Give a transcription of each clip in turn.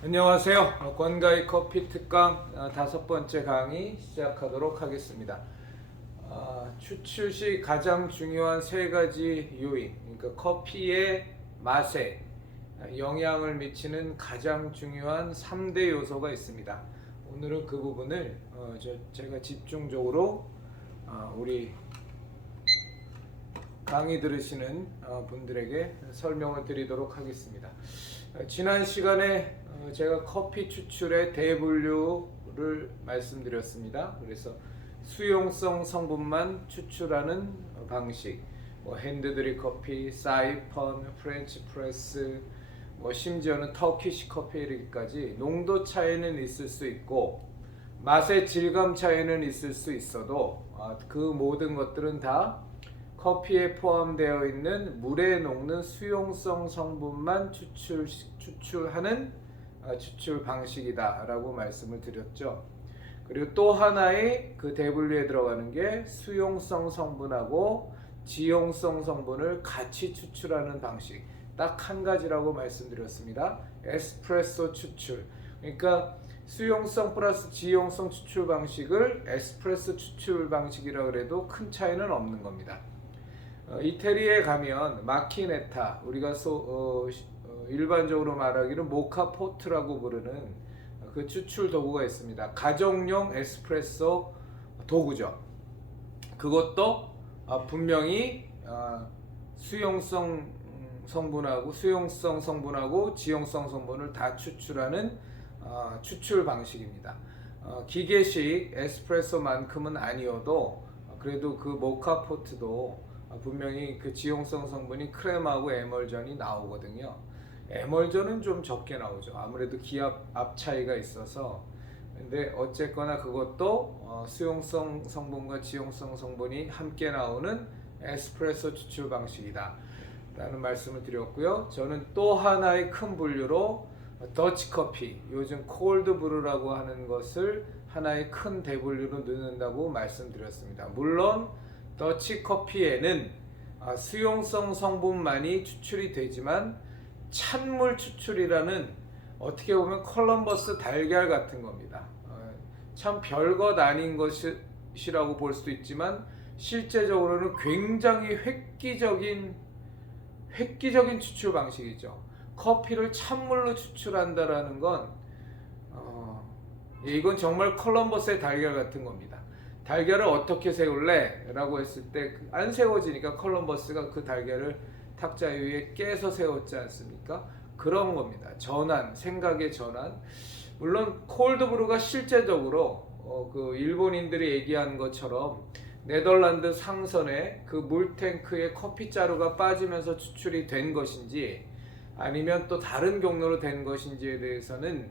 안녕하세요. 권가희 커피 특강 5번째 강의 시작하도록 하겠습니다. 추출 시 가장 중요한 3가지 요인, 그러니까 커피의 맛에 영향을 미치는 가장 중요한 3대 요소가 있습니다. 오늘은 그 부분을 제가 집중적으로 우리 강의 들으시는 분들에게 설명을 드리도록 하겠습니다. 지난 시간에 제가 커피 추출의 대분류를 말씀드렸습니다. 그래서 수용성 성분만 추출하는 방식, 핸드드립 커피, 사이펀, 프렌치 프레스, 심지어는 터키시 커피까지 농도 차이는 있을 수 있고 맛의 질감 차이는 있을 수 있어도 그 모든 것들은 다 커피에 포함되어 있는 물에 녹는 수용성 성분만 추출하는 추출 방식이다 라고 말씀을 드렸죠. 그리고 또 하나의 그 대분류에 들어가는 게 수용성 성분하고 지용성 성분을 같이 추출하는 방식, 딱 한 가지라고 말씀드렸습니다. 에스프레소 추출, 그러니까 수용성 플러스 지용성 추출 방식을 에스프레소 추출 방식이라고 해도 큰 차이는 없는 겁니다. 이태리에 가면 마키네타, 우리가 일반적으로 말하기는 모카포트라고 부르는 그 추출 도구가 있습니다. 가정용 에스프레소 도구죠. 그것도 분명히 수용성 성분하고 지용성 성분을 다 추출하는 추출 방식입니다. 기계식 에스프레소만큼은 아니어도 그래도 그 모카포트도 분명히 그 지용성 성분이 크렘하고 에멀전이 나오거든요. 에멀전은 좀 적게 나오죠. 아무래도 기압 압 차이가 있어서. 근데 어쨌거나 그것도 수용성 성분과 지용성 성분이 함께 나오는 에스프레소 추출 방식이다 라는 말씀을 드렸고요. 저는 또 하나의 큰 분류로 더치커피, 요즘 콜드 브루라고 하는 것을 하나의 큰 대분류로 넣는다고 말씀드렸습니다. 물론 더치커피에는 수용성 성분만이 추출이 되지만 찬물 추출이라는, 어떻게 보면 콜럼버스 달걀 같은 겁니다. 참 별것 아닌 것이라고 볼 수도 있지만 실제적으로는 굉장히 획기적인 추출 방식이죠. 커피를 찬물로 추출한다라는 건 이건 정말 콜럼버스의 달걀 같은 겁니다. 달걀을 어떻게 세울래? 라고 했을 때 안 세워지니까 콜럼버스가 그 달걀을 탁자 위에 깨서 세웠지 않습니까? 그런 겁니다. 전환, 생각의 전환. 물론 콜드브루가 실제적으로 그 일본인들이 얘기한 것처럼 네덜란드 상선에 그 물탱크에 커피자루가 빠지면서 추출이 된 것인지 아니면 또 다른 경로로 된 것인지에 대해서는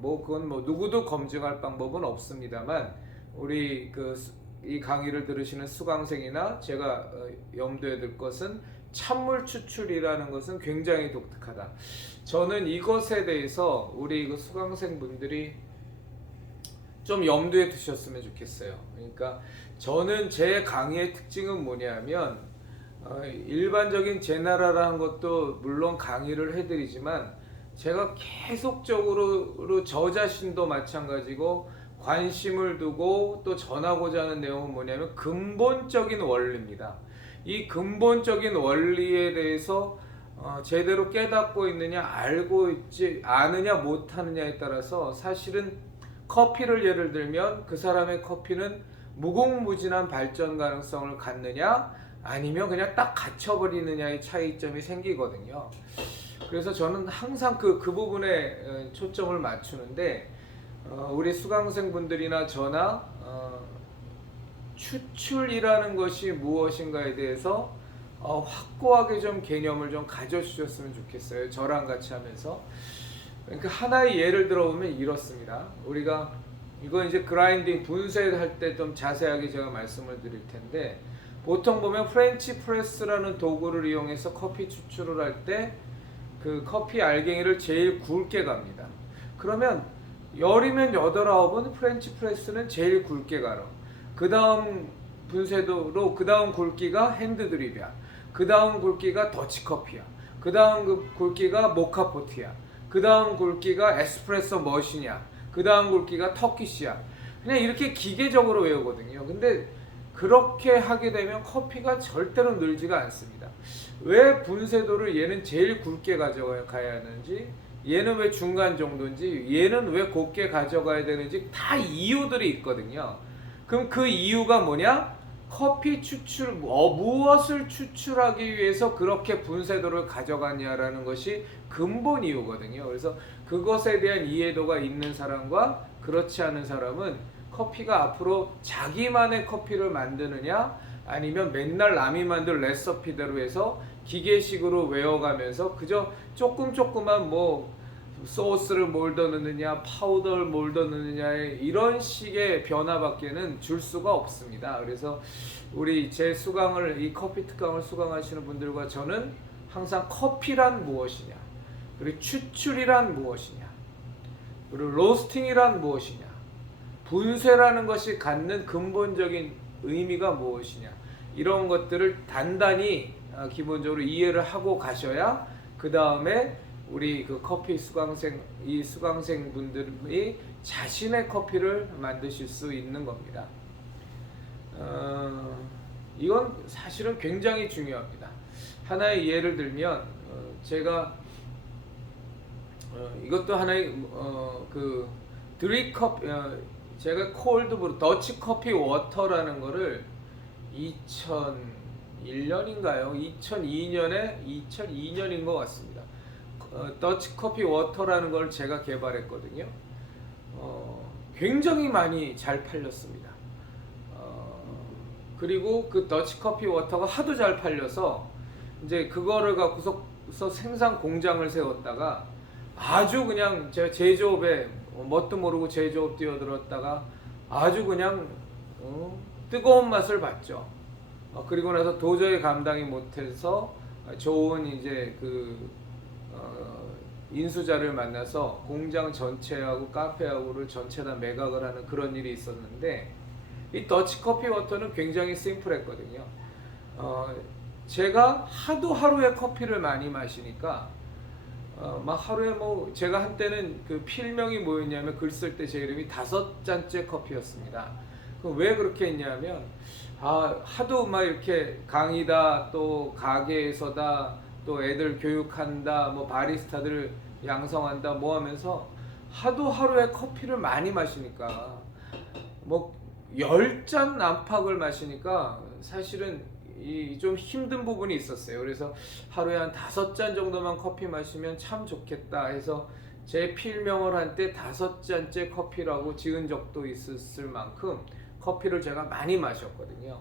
그건 누구도 검증할 방법은 없습니다만, 우리 이 강의를 들으시는 수강생이나 제가 염두에 둘 것은 찬물 추출이라는 것은 굉장히 독특하다. 저는 이것에 대해서 우리 수강생분들이 좀 염두에 두셨으면 좋겠어요. 그러니까 저는 제 강의의 특징은 뭐냐면 일반적인 제너럴한 것도 물론 강의를 해드리지만 제가 계속적으로 저 자신도 마찬가지고 관심을 두고 또 전하고자 하는 내용은 뭐냐면 근본적인 원리입니다. 이 근본적인 원리에 대해서 제대로 깨닫고 있느냐, 알고 있지 않느냐, 못하느냐에 따라서 사실은 커피를 예를 들면 그 사람의 커피는 무궁무진한 발전 가능성을 갖느냐 아니면 그냥 딱 갇혀버리느냐의 차이점이 생기거든요. 그래서 저는 항상 그 부분에 초점을 맞추는데 우리 수강생분들이나 저나 추출이라는 것이 무엇인가에 대해서 확고하게 좀 개념을 좀 가져주셨으면 좋겠어요. 저랑 같이 하면서. 그러니까 하나의 예를 들어보면 이렇습니다. 우리가 이거 이제 그라인딩 분쇄할 때 좀 자세하게 제가 말씀을 드릴 텐데, 보통 보면 프렌치 프레스라는 도구를 이용해서 커피 추출을 할 때 그 커피 알갱이를 제일 굵게 갑니다. 그러면 열이면 8, 9은 프렌치 프레스는 제일 굵게 가요. 그 다음 분쇄도로 그 다음 굵기가 핸드드립이야. 그 다음 굵기가 더치커피야. 그 다음 굵기가 모카포트야. 그 다음 굵기가 에스프레소 머신이야, 그 다음 굵기가 터키시야. 그냥 이렇게 기계적으로 외우거든요. 근데 그렇게 하게 되면 커피가 절대로 늘지가 않습니다. 왜 분쇄도를 얘는 제일 굵게 가져가야 하는지, 얘는 왜 중간 정도인지, 얘는 왜 곱게 가져가야 되는지 다 이유들이 있거든요. 그럼 그 이유가 뭐냐? 커피 추출, 무엇을 추출하기 위해서 그렇게 분쇄도를 가져가냐라는 것이 근본 이유거든요. 그래서 그것에 대한 이해도가 있는 사람과 그렇지 않은 사람은 커피가 앞으로 자기만의 커피를 만드느냐, 아니면 맨날 남이 만든 레시피대로 해서 기계식으로 외워가면서 그저 조금만 뭐 소스를 뭘 더 넣느냐, 파우더를 뭘 더 넣느냐, 이런 식의 변화밖에는 줄 수가 없습니다. 그래서 우리 제 수강을, 이 커피 특강을 수강하시는 분들과 저는 항상 커피란 무엇이냐, 그리고 추출이란 무엇이냐, 그리고 로스팅이란 무엇이냐, 분쇄라는 것이 갖는 근본적인 의미가 무엇이냐, 이런 것들을 단단히 기본적으로 이해를 하고 가셔야 그 다음에 우리 그 커피 수강생, 이 수강생 분들이 자신의 커피를 만드실 수 있는 겁니다. 이건 사실은 굉장히 중요합니다. 하나의 예를 들면 제가 이것도 하나의 그 드립커피, 제가 콜드브루 더치 커피 워터라는 거를 2001년인가요? 2002년인 것 같습니다. 더치 커피 워터라는 걸 제가 개발했거든요. 굉장히 많이 잘 팔렸습니다. 그리고 그 더치 커피 워터가 하도 잘 팔려서 이제 그거를 갖고서 생산 공장을 세웠다가 아주 그냥 제가 제조업에 뭣도 모르고 제조업 뛰어들었다가 아주 그냥 뜨거운 맛을 봤죠. 그리고 나서 도저히 감당이 못해서 좋은 이제 그 인수자를 만나서 공장 전체하고 카페하고를 전체 다 매각을 하는 그런 일이 있었는데, 이 더치 커피 워터는 굉장히 심플했거든요. 제가 하도 하루에 커피를 많이 마시니까 막 하루에 뭐 제가 한때는 그 필명이 뭐였냐면 글 쓸 때 제 이름이 5잔째 커피였습니다. 왜 그렇게 했냐면 하도 막 이렇게 강의다, 또 가게에서다, 또 애들 교육한다, 뭐 바리스타들 양성한다 뭐 하면서 하도 하루에 커피를 많이 마시니까 뭐 10잔 안팎을 마시니까 사실은 좀 힘든 부분이 있었어요. 그래서 하루에 한 5잔 정도만 커피 마시면 참 좋겠다 해서 제 필명을 한때 5잔째 커피라고 지은 적도 있었을 만큼 커피를 제가 많이 마셨거든요.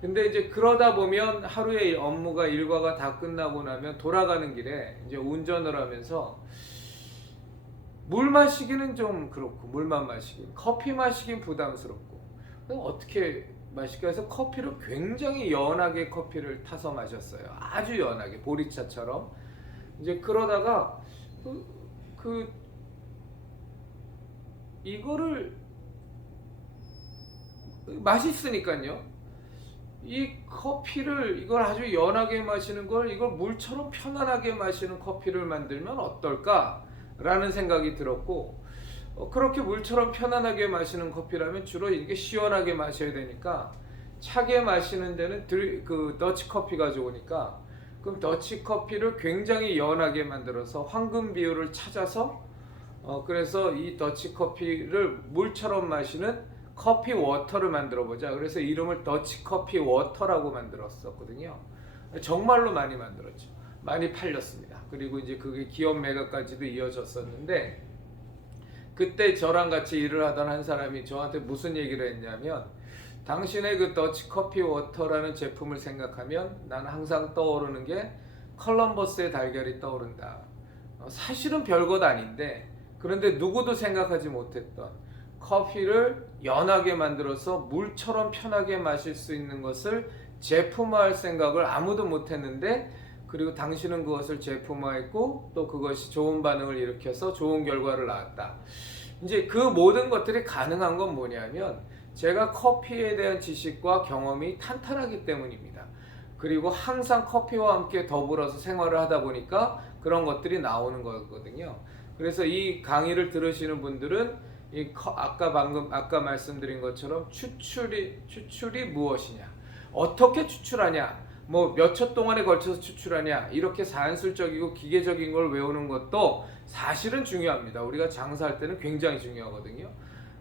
근데 이제 그러다 보면 하루의 업무가, 일과가 다 끝나고 나면 돌아가는 길에 이제 운전을 하면서 물 마시기는 좀 그렇고, 물만 마시기, 커피 마시긴 부담스럽고, 어떻게 마실까 해서 커피를 굉장히 연하게 커피를 타서 마셨어요. 아주 연하게, 보리차처럼. 이제 그러다가 이거를 맛있으니까요. 이 커피를, 이걸 아주 연하게 마시는 걸, 이걸 물처럼 편안하게 마시는 커피를 만들면 어떨까라는 생각이 들었고, 그렇게 물처럼 편안하게 마시는 커피라면 주로 이게 시원하게 마셔야 되니까 차게 마시는 데는 그 더치 커피가 좋으니까, 그럼 더치 커피를 굉장히 연하게 만들어서 황금 비율을 찾아서 그래서 이 더치 커피를 물처럼 마시는 커피 워터를 만들어 보자. 그래서 이름을 더치 커피 워터라고 만들었었거든요. 정말로 많이 만들었죠. 많이 팔렸습니다. 그리고 이제 그게 기업 매각까지도 이어졌었는데, 그때 저랑 같이 일을 하던 한 사람이 저한테 무슨 얘기를 했냐면, 당신의 그 더치 커피 워터라는 제품을 생각하면 나는 항상 떠오르는 게 컬럼버스의 달걀이 떠오른다. 사실은 별것 아닌데, 그런데 누구도 생각하지 못했던 커피를 연하게 만들어서 물처럼 편하게 마실 수 있는 것을 제품화할 생각을 아무도 못했는데, 그리고 당신은 그것을 제품화했고 또 그것이 좋은 반응을 일으켜서 좋은 결과를 낳았다. 이제 그 모든 것들이 가능한 건 뭐냐면 제가 커피에 대한 지식과 경험이 탄탄하기 때문입니다. 그리고 항상 커피와 함께 더불어서 생활을 하다 보니까 그런 것들이 나오는 거거든요. 그래서 이 강의를 들으시는 분들은 아까 말씀드린 것처럼 추출이 무엇이냐, 어떻게 추출하냐, 뭐 몇 초 동안에 걸쳐서 추출하냐, 이렇게 산술적이고 기계적인 걸 외우는 것도 사실은 중요합니다. 우리가 장사할 때는 굉장히 중요하거든요.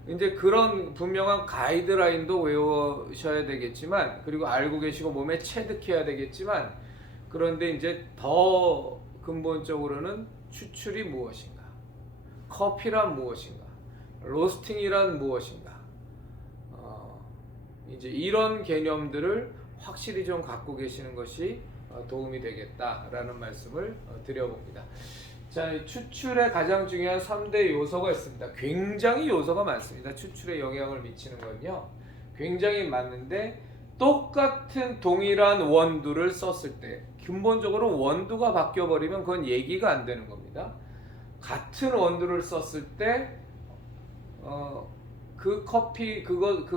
이제 그런 분명한 가이드라인도 외우셔야 되겠지만, 그리고 알고 계시고 몸에 체득해야 되겠지만, 그런데 이제 더 근본적으로는 추출이 무엇인가, 커피란 무엇인가, 로스팅이란 무엇인가, 이제 이런 개념들을 확실히 좀 갖고 계시는 것이 도움이 되겠다라는 말씀을 드려봅니다. 자, 추출에 가장 중요한 3대 요소가 있습니다. 굉장히 요소가 많습니다. 추출에 영향을 미치는 건요, 굉장히 많은데, 똑같은 동일한 원두를 썼을 때 근본적으로 원두가 바뀌어 버리면 그건 얘기가 안 되는 겁니다. 같은 원두를 썼을 때 그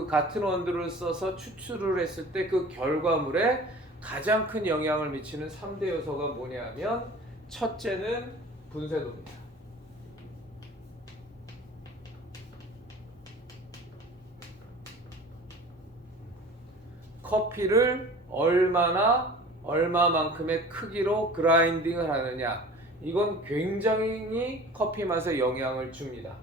같은 원두를 써서 추출을 했을 때 그 결과물에 가장 큰 영향을 미치는 3대 요소가 뭐냐면, 첫째는 분쇄도입니다. 커피를 얼마만큼의 크기로 그라인딩을 하느냐, 이건 굉장히 커피 맛에 영향을 줍니다.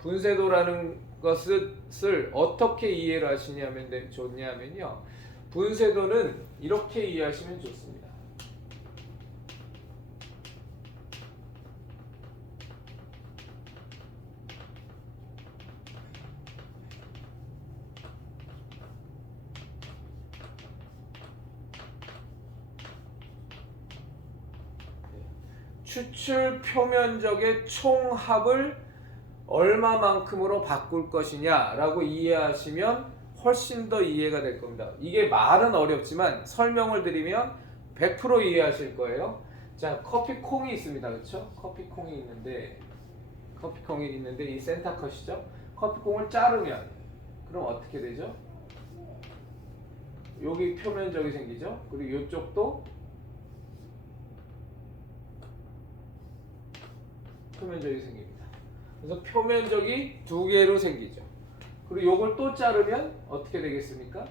분쇄도라는 것을 어떻게 이해를 하시냐면 좋냐면요, 분쇄도는 이렇게 이해하시면 좋습니다. 추출 표면적의 총합을 얼마만큼으로 바꿀 것이냐라고 이해하시면 훨씬 더 이해가 될 겁니다. 이게 말은 어렵지만 설명을 드리면 100% 이해하실 거예요. 자, 커피콩이 있습니다. 그렇죠? 커피콩이 있는데 이 센터컷이죠. 커피콩을 자르면 그럼 어떻게 되죠? 여기 표면적이 생기죠. 그리고 이쪽도 표면적이 생깁니다. 그래서 표면적이 두 개로 생기죠. 그리고 요걸 또 자르면 어떻게 되겠습니까?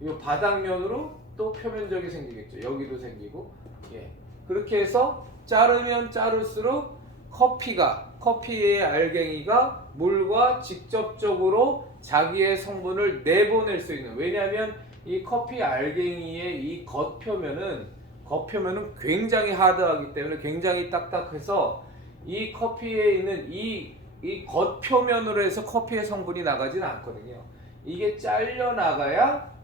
이 바닥면으로 또 표면적이 생기겠죠. 여기도 생기고, 예. 그렇게 해서 자르면 자를수록 커피의 알갱이가 물과 직접적으로 자기의 성분을 내보낼 수 있는, 왜냐하면 이 커피 알갱이의 이 겉표면은 굉장히 하드하기 때문에, 굉장히 딱딱해서 이 커피에 있는 이 겉표면으로 해서 커피의 성분이 나가지는 않거든요. 이게 잘려 나가야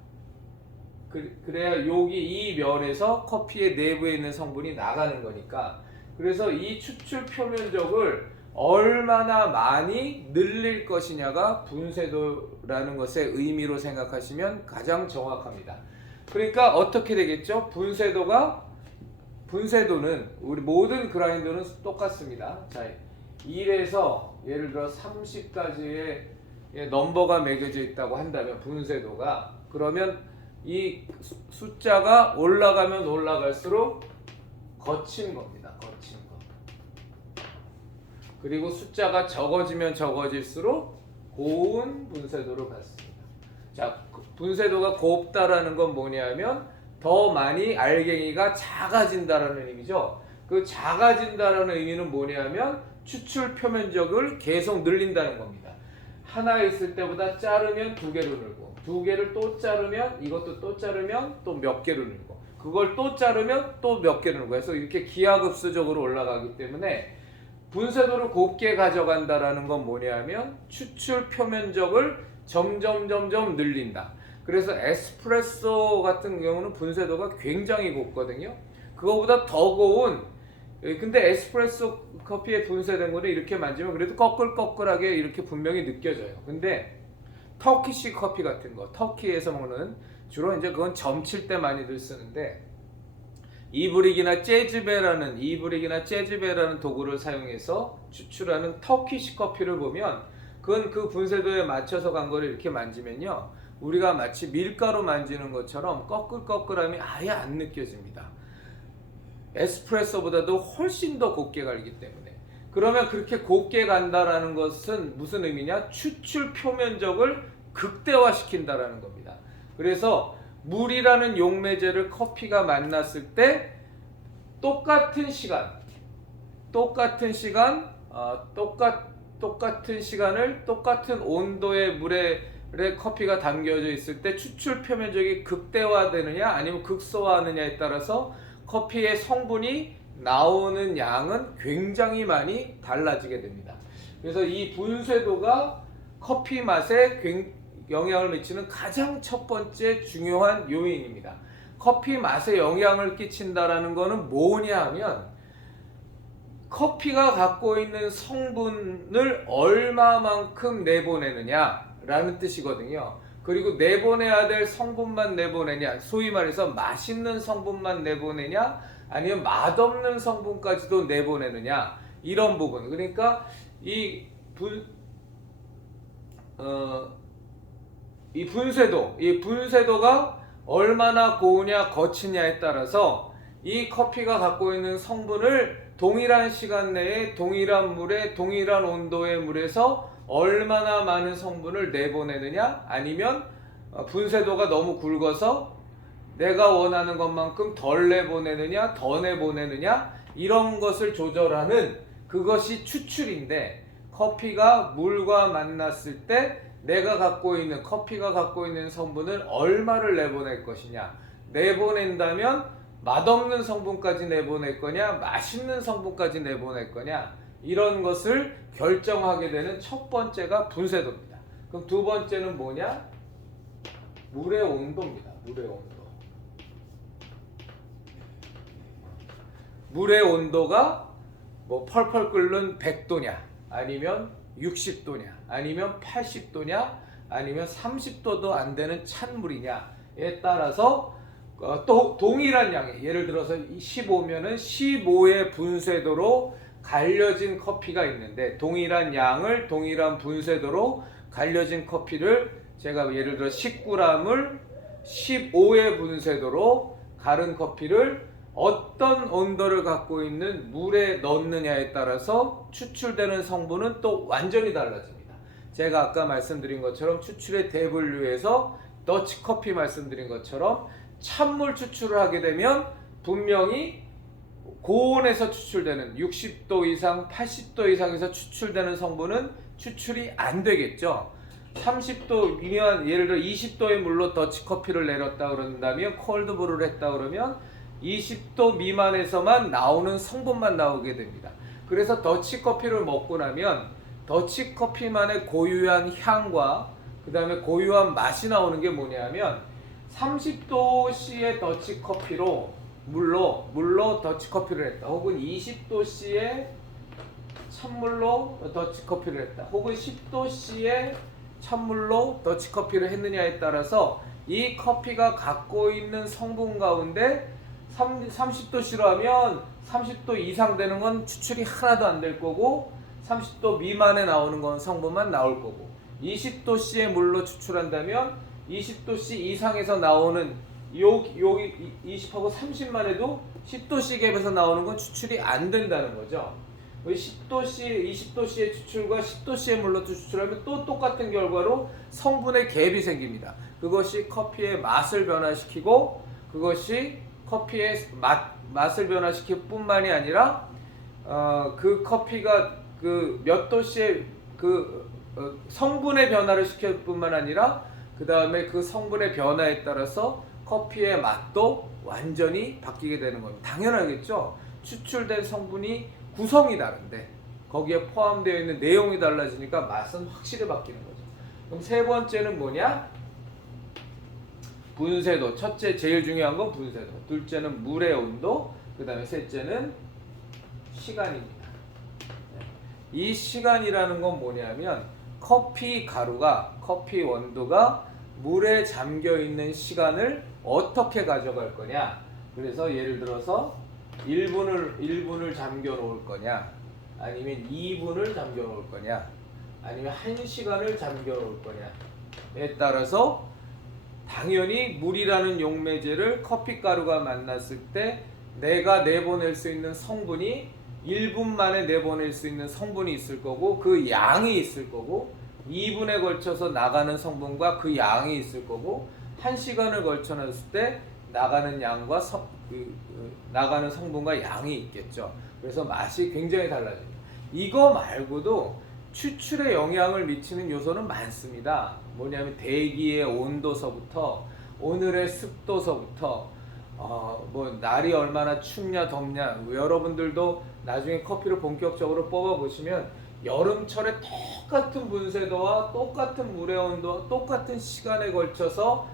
그래야 여기 이 면에서 커피의 내부에 있는 성분이 나가는 거니까, 그래서 이 추출 표면적을 얼마나 많이 늘릴 것이냐가 분쇄도라는 것의 의미로 생각하시면 가장 정확합니다. 그러니까 어떻게 되겠죠? 분쇄도는 우리 모든 그라인더는 똑같습니다. 자, 1에서 예를 들어 30까지의 넘버가 매겨져 있다고 한다면 분쇄도가, 그러면 이 숫자가 올라가면 올라갈수록 거친 겁니다. 거친 거. 그리고 숫자가 적어지면 적어질수록 고운 분쇄도를 갖습니다. 자, 분쇄도가 곱다라는 건 뭐냐면 더 많이 알갱이가 작아진다라는 의미죠. 그 작아진다라는 의미는 뭐냐면 추출 표면적을 계속 늘린다는 겁니다. 하나 있을 때보다 자르면 두 개로 늘고, 두 개를 또 자르면 이것도 또 자르면 또 몇 개로 늘고, 그걸 또 자르면 또 몇 개로 늘고 해서 이렇게 기하급수적으로 올라가기 때문에 분쇄도를 곱게 가져간다라는 건 뭐냐면 추출 표면적을 점점 늘린다. 그래서 에스프레소 같은 경우는 분쇄도가 굉장히 곱거든요. 그거보다 더 고운, 근데 에스프레소 커피에 분쇄된 거는 이렇게 만지면 그래도 꺼끌꺼끌하게 이렇게 분명히 느껴져요. 근데 터키시 커피 같은 거, 터키에서 먹는, 주로 이제 그건 점칠 때 많이들 쓰는데, 이브릭이나 재즈베라는 도구를 사용해서 추출하는 터키시 커피를 보면 그건 그 분쇄도에 맞춰서 간 거를 이렇게 만지면요, 우리가 마치 밀가루 만지는 것처럼 꺼끌꺼끌함이 아예 안 느껴집니다. 에스프레소보다도 훨씬 더 곱게 갈기 때문에. 그러면 그렇게 곱게 간다라는 것은 무슨 의미냐? 추출 표면적을 극대화시킨다라는 겁니다. 그래서 물이라는 용매제를 커피가 만났을 때 똑같은 시간을 똑같은 온도의 물에 커피가 담겨져 있을 때 추출 표면적이 극대화되느냐 아니면 극소화하느냐에 따라서 커피의 성분이 나오는 양은 굉장히 많이 달라지게 됩니다. 그래서 이 분쇄도가 커피 맛에 영향을 미치는 가장 첫 번째 중요한 요인입니다. 커피 맛에 영향을 끼친다라는 것은 뭐냐 하면 커피가 갖고 있는 성분을 얼마만큼 내보내느냐라는 뜻이거든요. 그리고 내보내야 될 성분만 내보내냐, 소위 말해서 맛있는 성분만 내보내냐 아니면 맛없는 성분까지도 내보내느냐, 이런 부분. 그러니까 이 분쇄도가 얼마나 고우냐 거치냐에 따라서 이 커피가 갖고 있는 성분을 동일한 시간 내에 동일한 물에 동일한 온도의 물에서 얼마나 많은 성분을 내보내느냐, 아니면 분쇄도가 너무 굵어서 내가 원하는 것만큼 덜 내보내느냐 더 내보내느냐, 이런 것을 조절하는 그것이 추출인데, 커피가 물과 만났을 때 커피가 갖고 있는 성분을 얼마를 내보낼 것이냐, 내보낸다면 맛없는 성분까지 내보낼 거냐 맛있는 성분까지 내보낼 거냐, 이런 것을 결정하게 되는 첫 번째가 분쇄도입니다. 그럼 두 번째는 뭐냐? 물의 온도입니다. 물의 온도가 뭐 펄펄 끓는 100도냐 아니면 60도냐 아니면 80도냐 아니면 30도도 안 되는 찬물이냐에 따라서 또 동일한 양의, 예를 들어서 15면은 15의 분쇄도로 갈려진 커피가 있는데, 동일한 양을 동일한 분쇄도로 갈려진 커피를 제가 예를 들어 19g을 15의 분쇄도로 갈은 커피를 어떤 온도를 갖고 있는 물에 넣느냐에 따라서 추출되는 성분은 또 완전히 달라집니다. 제가 아까 말씀드린 것처럼 추출의 대분류에서 더치커피 말씀드린 것처럼 찬물 추출을 하게 되면 분명히 고온에서 추출되는 60도 이상, 80도 이상에서 추출되는 성분은 추출이 안 되겠죠. 30도 미만, 예를 들어 20도의 물로 더치커피를 내렸다 그런다면, 콜드브루를 했다 그러면 20도 미만에서만 나오는 성분만 나오게 됩니다. 그래서 더치커피를 먹고 나면 더치커피만의 고유한 향과 그 다음에 고유한 맛이 나오는 게 뭐냐면, 30도씨의 더치커피로 물로 더치커피를 했다, 혹은 20도씨의 찬물로 더치커피를 했다, 혹은 10도씨의 찬물로 더치커피를 했느냐에 따라서 이 커피가 갖고 있는 성분 가운데 30도씨로 하면 30도 이상 되는 건 추출이 하나도 안 될 거고, 30도 미만에 나오는 건 성분만 나올 거고, 20도씨의 물로 추출한다면 20도씨 이상에서 나오는 여기 20하고 30만 해도 10도씨 갭에서 나오는 건 추출이 안 된다는 거죠. 10도씨, 20도씨의 추출과 10도씨의 물로 추출하면 또 똑같은 결과로 성분의 갭이 생깁니다. 그것이 커피의 맛을 변화시키고, 그것이 커피의 맛을 시킬 뿐만이 아니라 그 커피가 그 몇 도씨의 성분의 변화를 시킬 뿐만 아니라 그 다음에 그 성분의 변화에 따라서 커피의 맛도 완전히 바뀌게 되는 겁니다. 당연하겠죠. 추출된 성분이 구성이 다른데 거기에 포함되어 있는 내용이 달라지니까 맛은 확실히 바뀌는 거죠. 그럼 세 번째는 뭐냐? 분쇄도. 첫째, 제일 중요한 건 분쇄도. 둘째는 물의 온도. 그 다음에 셋째는 시간입니다. 이 시간이라는 건 뭐냐면, 커피 원두가 물에 잠겨 있는 시간을 어떻게 가져갈 거냐. 그래서 예를 들어서 1분을 잠겨 놓을 거냐, 아니면 2분을 잠겨 놓을 거냐, 아니면 1시간을 잠겨 놓을 거냐에 따라서 당연히 물이라는 용매제를 커피가루가 만났을 때 내가 내보낼 수 있는 성분이 1분 만에 내보낼 수 있는 성분이 있을 거고 그 양이 있을 거고 2분에 걸쳐서 나가는 성분과 그 양이 있을 거고 1시간을 걸쳐 놨을 때 나가는 양과 나가는 성분과 양이 있겠죠. 그래서 맛이 굉장히 달라집니다. 이거 말고도 추출에 영향을 미치는 요소는 많습니다. 뭐냐면 대기의 온도서부터 오늘의 습도서부터 뭐 날이 얼마나 춥냐 덥냐, 여러분들도 나중에 커피를 본격적으로 뽑아 보시면 여름철에 똑같은 분쇄도와 똑같은 물의 온도와 똑같은 시간에 걸쳐서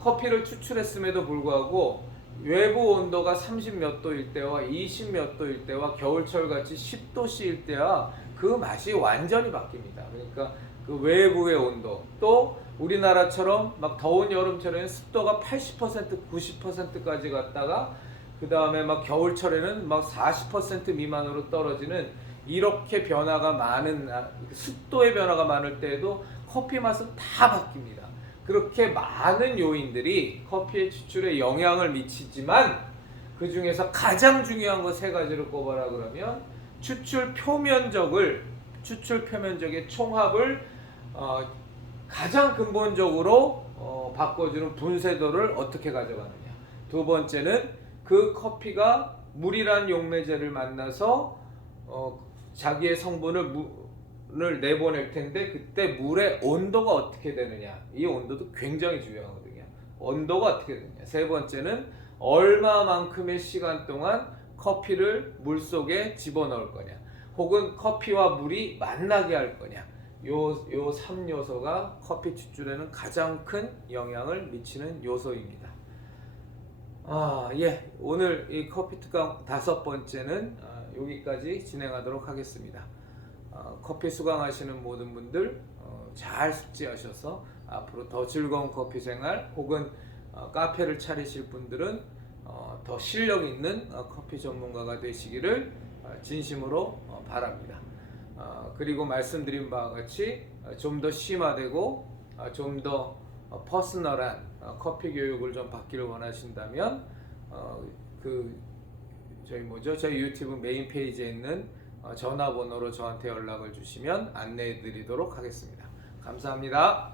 커피를 추출했음에도 불구하고 외부 온도가 30 몇 도일 때와 20 몇 도일 때와 겨울철 같이 10도씨일 때와 그 맛이 완전히 바뀝니다. 그러니까 그 외부의 온도, 또 우리나라처럼 막 더운 여름철에는 습도가 80% 90%까지 갔다가 그 다음에 막 겨울철에는 막 40% 미만으로 떨어지는 이렇게 변화가 많은, 습도의 변화가 많을 때에도 커피 맛은 다 바뀝니다. 그렇게 많은 요인들이 커피의 추출에 영향을 미치지만 그 중에서 가장 중요한 거 세 가지를 꼽아라 그러면 추출 표면적의 총합을 가장 근본적으로 바꿔주는 분쇄도를 어떻게 가져가느냐. 두 번째는 그 커피가 물이란 용매제를 만나서 자기의 성분을 내보낼 텐데 그때 물의 온도가 어떻게 되느냐. 이 온도도 굉장히 중요하거든요. 온도가 어떻게 되느냐. 세 번째는 얼마만큼의 시간 동안 커피를 물 속에 집어넣을 거냐. 혹은 커피와 물이 만나게 할 거냐. 요 3요소가 커피 추출에는 가장 큰 영향을 미치는 요소입니다. 예. 오늘 이 커피 특강 5번째는 여기까지 진행하도록 하겠습니다. 커피 수강하시는 모든 분들 잘 숙지하셔서 앞으로 더 즐거운 커피 생활 혹은 카페를 차리실 분들은 더 실력 있는 커피 전문가가 되시기를 진심으로 바랍니다. 그리고 말씀드린 바와 같이 좀 더 심화되고 좀 더 퍼스널한 커피 교육을 좀 받기를 원하신다면 저희 유튜브 메인 페이지에 있는 전화번호로 저한테 연락을 주시면 안내해 드리도록 하겠습니다. 감사합니다.